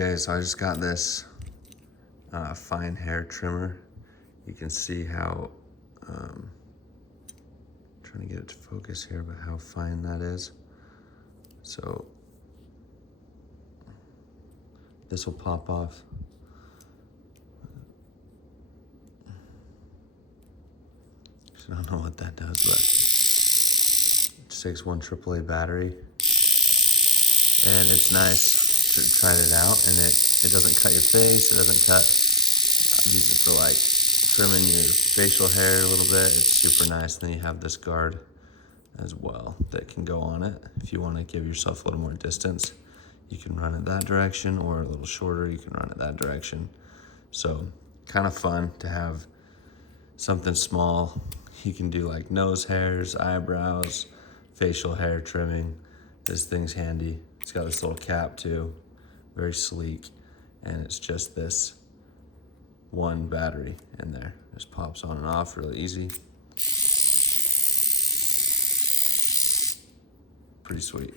Okay, so I just got this fine hair trimmer. You can see how, trying to get it to focus here, but how fine that is. So this will pop off. I don't know what that does, but it just takes one AAA battery, and it's nice. Tried it out, and it doesn't cut your face. It doesn't cut. I use it for like trimming your facial hair a little bit. It's super nice. And then you have this guard as well that can go on it. If you want to give yourself a little more distance, you can run it that direction, or a little shorter, you can run it that direction. So kind of fun to have something small. You can do like nose hairs, eyebrows, facial hair trimming. This thing's handy. It's got this little cap too, very sleek, and it's just this one battery in there. Just pops on and off really easy. Pretty sweet.